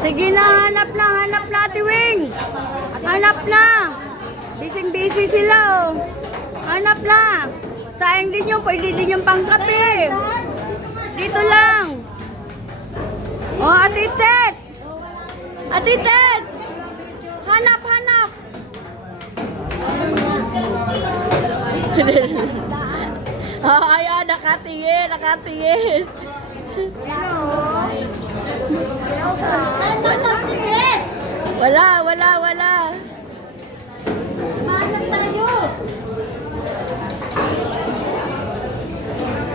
Sige na, hanap na, hanap na, Ate Wing. Hanap na. Busy-busy sila, oh. Hanap na. Sayang din yung, pwede din yung pangkape. Dito lang. Oh, Ate Tet. Ate Tet. Hanap, hanap. oh, ayan, nakatingin, nakatingin. Ano magtigit? Wala, wala, wala. Mahanap tayo.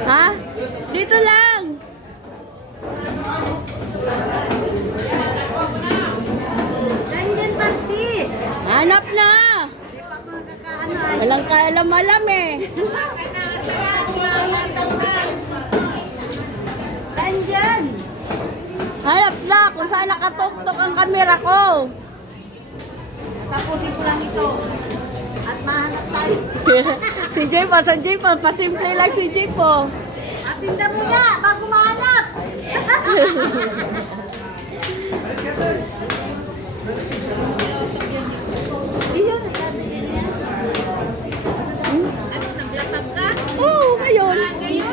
Ha? Dito lang. Nandyan party. Hanap na. Walang kaalam-alam eh. Nandyan. Hanap na kung saan nakatuktok ang kamera ko. Tapusin ko lang ito. At mahanap tayo. si Jay po, sa Jay po, pasimple lang si Jay po. Atinda muna bago mahanap. Oo, ngayon.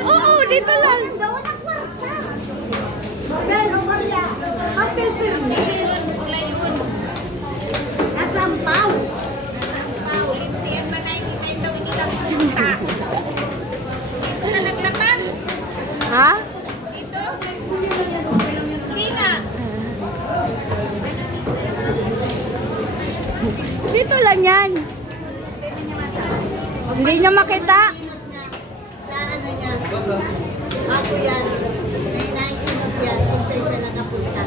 Oo, dito lang. Papel pirmi. Nasampaw. Ha? Dito lang yan. Hindi niya makita. Ano niya. Ako yan. Nakapunta.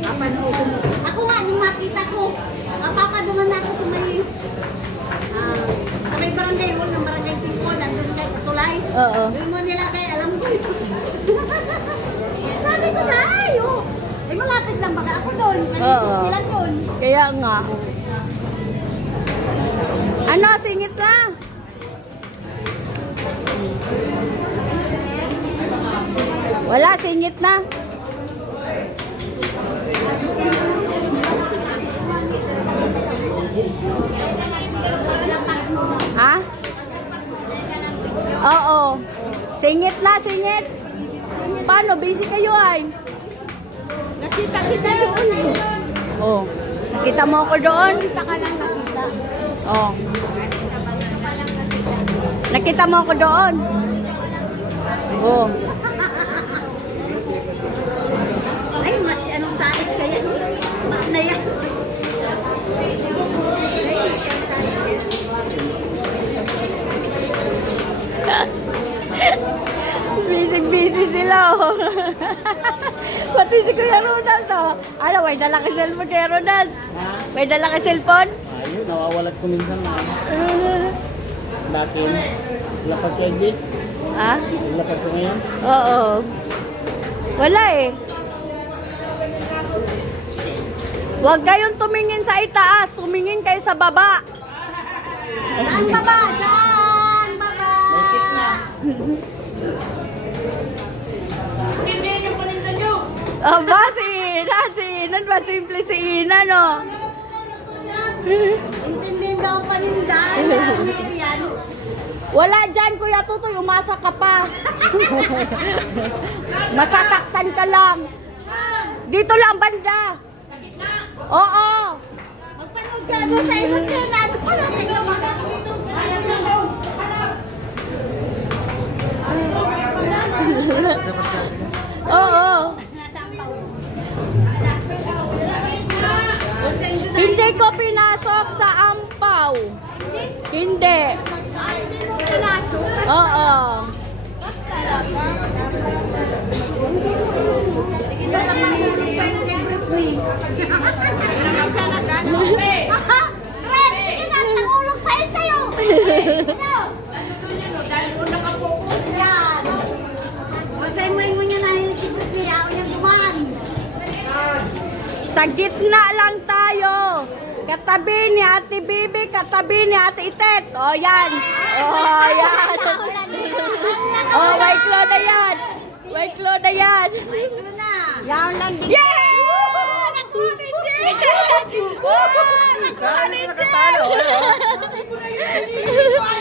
Kapanood mo. Ako nga, nung makita ko, mapapadungan na ako sa may ah, sa may barangay hall ng barangay 5, nandun kay sa tulay. Oo. Doon mo nila kay alam ko yun. Sabi ko na, ayo. Eh, malapit lang baga ako doon. Nalisip Oo. sila doon. Kaya nga. Ano, singit na. Wala, singit na. Ha? Oo. Singit na, singit. Paano? Busy kayo ay? Nakita kita doon eh. Oh. Nakita mo ako doon? Kita ka lang nakita. Oh. Nakita mo ako doon? Oh. Ay, mas anong tais kaya? Na yan. Busy, busy sila oh. Pati si Kuya Ronald oh. Ano, may dala ka cellphone Kuya Ronald? May dala ka cellphone? Ayun, nawawalat ko minsan na dati. Lapag ko hindi. Ha? Lapag ko ngayon. Oo. Wala eh. Huwag kayong tumingin sa itaas, tumingin kayo sa baba. Saan baba? Saan baba? Aba, si Ina, si Ina, ba simple si Ina, no? Intindihin daw paninda. Ano yan? Wala dyan, Kuya Tutoy, umasa ka pa. Masasaktan ka lang. Dito lang, banda. Oo. Magpanood ka doon sa tela. Ano pala kayo mga? Oo. Doon sa inyo na. Hindi ko pinasok sa ampaw. Hindi. Hindi mo pinasok. Oo. Sige doon na mahulog pa yung kay Britney. Hindi siya nagano. Fred, sige na. Nahulog pa yun sa'yo. Yan. Masay mo yung niya nahilig si Britney. Ayaw niya dumaan. Sa gitna lang tayo. Katabi ni Ate Bibi, katabi ni Ate Itet. O, yan. O, yan. O, white claw na yan. White claw na yan. Ano na? Yan lang. Yay! Nakuha ni Jay! Nakuha ni Jay!